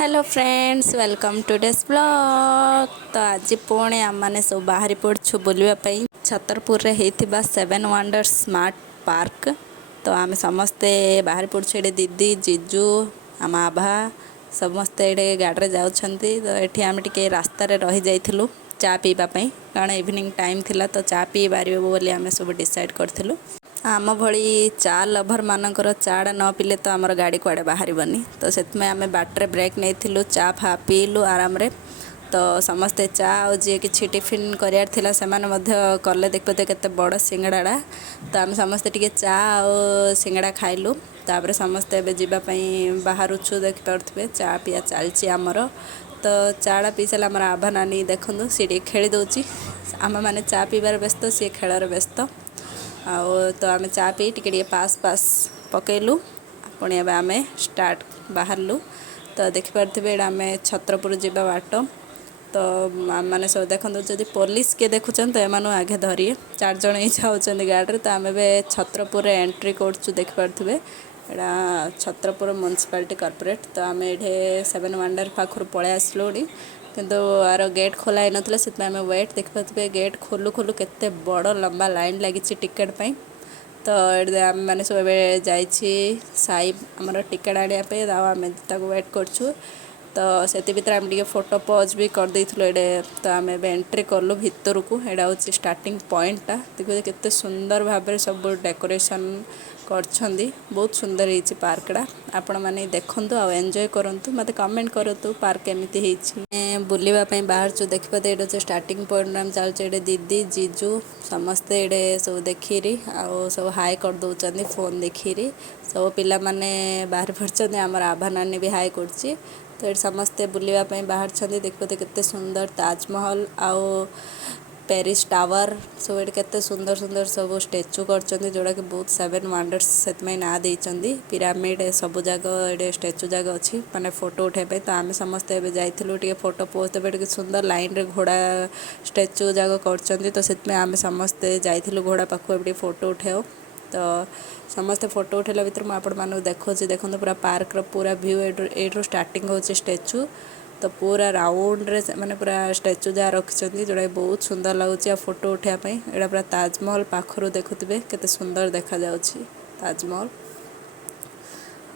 Hello friends welcome to this blog. तो आज पुणे आम मैंने सब बाहरी पड़छु बुलवाई छतरपुर रे होइथिबा 7 वंडर्स स्मार्ट पार्क। तो आम समस्ते बाहरी पड़छु ये दीदी जीजू आम आभा समस्ते ये गाड़ी में जाउछंती। तो ये आम टे रास्तार रही जाइलु चा पीवाई कारण इवनिंग टाइम थिला तो चा पी पारे बोली आम सब डिसाइड करथिलु। आम भली चा लभर मानकर चाड़ा न पीले तो आमर गाड़ी कुआड़े बाहर तो से आम बाटर ब्रेक नहीं चा फा पीलु आराम रे। तो समस्ते चा और जी कि टिफिन करार से कले देखते केते बड़ सिंगड़ा तो आम समस्ते टे चा और सिंगड़ा खाइलु। तापर समस्ते एबे जीवाई बाहरुछु देखिपे चा पिया चलची आमर। तो चाड़ा पी सारा आमर आभा नानी देखूँ सी खेली दौची आम मैंने चा पीबार व्यस्त सी खेलार व्यस्त। तो आम चा पी टे पास पास पकेलु पुणी आम स्टार्ट बाहरलु। तो देखिपे आम छत्रपुर जावा बाट। तो मैंने सब देखो जब पुलिस किए देखुन तो एम आगे धरिए 4 जन ही जाऊँच गाड़ी। तो आम ए छत्रपुर एंट्री करछु देखिपे यहाँ छत्रपुर म्यूनिसिपालिटी कॉर्पोरेट। तो आम ये 7 वंडर पाखर पलि आसलु किंतु आर गेट खोला ही नाला से आम वेट देखिपे गेट खोलु खोलु केते बड़ लंबा लाइन लगी टिकेट पाई। तो आम मैंने सब साई आमर टिकेट आने आम वेट करछु। तो से भर आम टे फोटो पज भी कर देइथुलो एडे। तो आम एंट्री कलु भितर को एडा हूँ स्टार्टिंग पॉइंटा देखिए केते सुंदर भाव सब डेकोरेशन करछंदी बहुत सुंदर होइछि पार्कटा आपण माने देखंतु आ एंजॉय करंतु मते कमेंट करंतु पार्क केमिति होइछि। बुलिबा पई बाहर जो देखिबा एडा जो स्टार्टिंग पॉइंट नाम चलछ एडे दीदी जीजू समस्ते एडे सब देखिरी आ सब हाई कर दउचंदी फोन देखिरी सब पिला माने बाहर पड़छंदी हमर आभा नानी भी हाई करछि। तो ये समस्ते बुलिबा पई बाहर छंदी देखते केते सुंदर ताजमहल आओ पेरिस टावर सब ये केते सुंदर सुंदर सब स्टेचू करछंदी जोड़ा कि बहुत 7 वंडर्स सेतमै ना देइचंदी पिरामिड सब जगह ये स्टेचू जगह अच्छी माने फोटो उठेबे। तो आम समस्ते एबे जाइथिलु टिके फोटो पोस्ट देबे टिके सुंदर लाइन रे घोड़ा स्टेचू जगह करछंदी। तो सेतमै आम समस्ते जाइथिलु घोड़ा पाखु एबे फोटो उठेओ। तो समस्ते फोटो उठेला भीतर मुझे आपण मानू देखो पूरा पार्क रो पूरा व्यू एड्रो स्टार्टिंग होची स्टेचू। तो पूरा राउंड रे माने पूरा स्टेचू जहाँ रखिछंती जोड़ा बहुत सुंदर लगुच फोटो उठापी एटा पूरा ताजमहल पाखरु देखुथिबे केते सुंदर देखा जाउछि ताजमहल।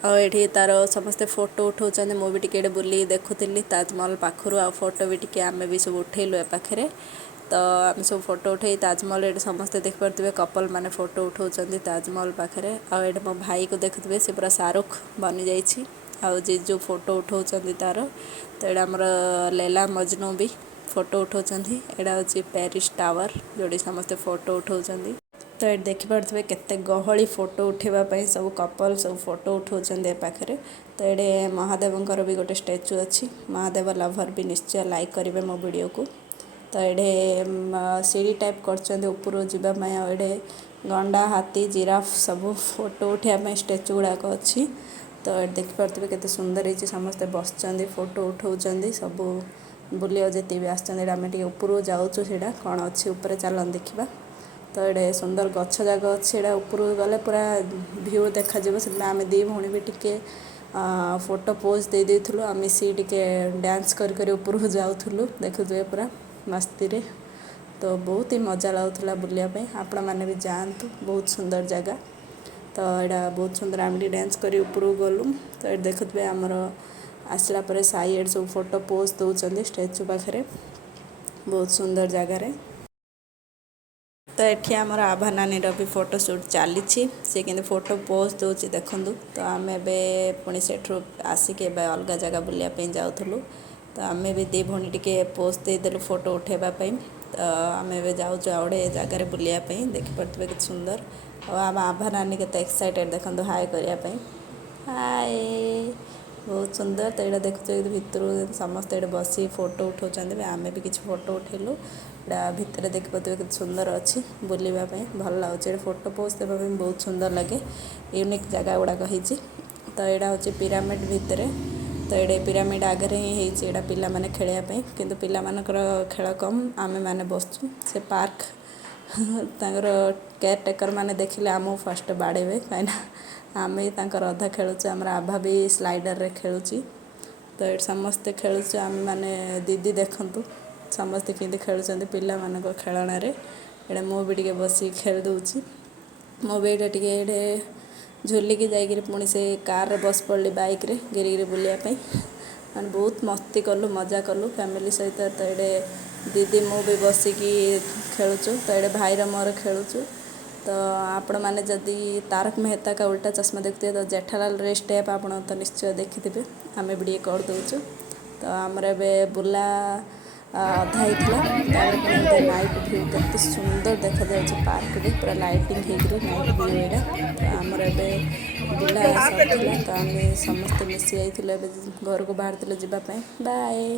और ये तार समस्ते फोटो उठाऊँ मुझे भी टे बुली देखुली ताजमहल पाखरु आ फोटो भी टे आम भी सब उठेलु ए पाखे। तो आम सब फोटो उठे ताजमहल ये समस्ते देखिपे कपल माने फोटो उठाऊँ ताजमहल पाखे। आए मो भाई को देखुए सी पूरा शाहरुख बनी जाइए आउ जीजू फोटो उठाऊँ तार। तो ये आमर लैला मजनू भी फोटो उठाऊँ यहाँ हूँ पेरिस टावर जोड़ी समस्ते फोटो उठाऊँ। तो ये देखिपे केते गहली फोटो उठेबापी सब कपल सब फोटो उठाऊँ ए पाखे। तो ये महादेवंकर भी गोटे स्टेचू अच्छी महादेव लभर भी निश्चय लाइक करेंगे मो वीडियो को। तो ये सीढ़ी टाइप कर ऊपर जावाई ये गंडा हाथी जिराफ सब फोटो उठापी स्टेचू गुड़ाक अच्छी। तो ये देखिपे केते सुंदर है समस्ते बसचंदी फोटो उठाऊँ सब बुलिया जी भी आम ऊपर जाऊँ सीटा कौन अच्छी ऊपर चलन देखा। तो ये सुंदर गछ जगह अच्छी यहाँ ऊपर गले पूरा भ्यू देखा से आम दी भौणी भी टिके फोटो पोज दे देइथुलु आम मिसी टिके डांस कर ऊपर जाऊँ देखुए पूरा मस्ती रे। तो बहुत ही मजा लगुला बुलायापी आपण मैंने भी जातु बहुत सुंदर जगह। तो यहाँ बहुत सुंदर आम डांस कर ऊपर गलु। तो ये देखुए आमर आसला पर साइड सब फोटो पोज दौरान स्टेचू पाखे बहुत सुंदर जगार। तो ये आमर आभा नानी भी फोटो शूट चली सी कि फोटो पोज दूसरी देखूँ। तो आम ए पुणी से आसिक अलग जगह बुलायापी जाऊँ। तो आम भी दी भौणी टिके पोज देदेलु फोटो उठेबापी। तो आम ए जाऊँ आउे जगार बुलायापी देखिपे कि सुंदर और आम आभा नानी के एक्साइटेड देखो हाई करने हाय बहुत सुंदर। तो यहाँ देखुए भितर समस्ते ये बसी फोटो उठाऊँ आम भी किसी फोटो उठेलु भितर देखिपे कि सुंदर अच्छी बुलायापी भल लगे फोटो पोज देवाई बहुत सुंदर लगे यूनिक जगह गुड़ाक होती। तो यहाँ हूँ पिरामिड भितर। तो ये पिरामिड आगे ही होता पिला माने खेलवाई किंतु पिला मानकर खेल कम आमे माने बसचु से पार्क तांकर केयर टेकर माने देखिले आम फर्स्ट बाड़ेबे कहीं आम ही अधा खेलुचे आमर आभा भी स्लाइडर रे खेलुची। तो ये समस्ते खेलुଛୁ आम मैंने दीदी देखंतु समस्ते केंती खेलुଛନ୍ତି ପିଲାମାନଙ୍କ ଖେଳଣାରେ ଏଇଟା ମୁଁ ବି ଟିକେ ବସି ଖେଳି ଦଉଛି ମୁଁ ବି ଏଇଟା ଟିକେ ଏଇଟେ ଝୁଲିକି ଯାଇକିରି ପୁଣି ସେ କାରରେ ବସି ପଡ଼ିଲି ବାଇକ୍ରେ ଗିରିଗିରି ବୁଲିବା ପାଇଁ ମାନେ ବହୁତ ମସ୍ତି କଲୁ ମଜା କଲୁ ଫ୍ୟାମିଲି ସହିତ ତ ଏଇଟେ ଦିଦି ମୁଁ ବି ବସିକି ଖେଳୁଛୁ ତ ଏଇଟେ ଭାଇର ମୋର ଖେଳୁଛୁ ତ ଆପଣମାନେ ଯଦି ତାରକ ମେହତା କା ଉଲ୍ଟା ଚଷମା ଦେଖୁଥିବେ ତ ଜେଠାଲାଲର ଷ୍ଟେପ୍ ଆପଣ ତ ନିଶ୍ଚୟ ଦେଖିଥିବେ ଆମେ ବି ଟିକେ କରିଦେଉଛୁ ତ ଆମର ଏବେ ବୁଲା ଅଧା ହେଇଥିଲା ତାପରେ ପୁଣି ଏଇଟା ନାଇଟ୍ ଭ୍ୟୁ କେତେ ସୁନ୍ଦର ଦେଖାଯାଉଛି ପାର୍କରେ ପୁରା ଲାଇଟିଂ ହେଇକିରି ନାଇଟ୍ ଭ୍ୟୁ ଏଇଟା ତ ଆମର ଏବେ ବୁଲା ସରିଥିଲା ତ ଆମେ ସମସ୍ତେ ମିଶି ଯାଇଥିଲୁ ଏବେ ଘରକୁ ବାହାରିଥିଲୁ ଯିବା ପାଇଁ ବାଏ।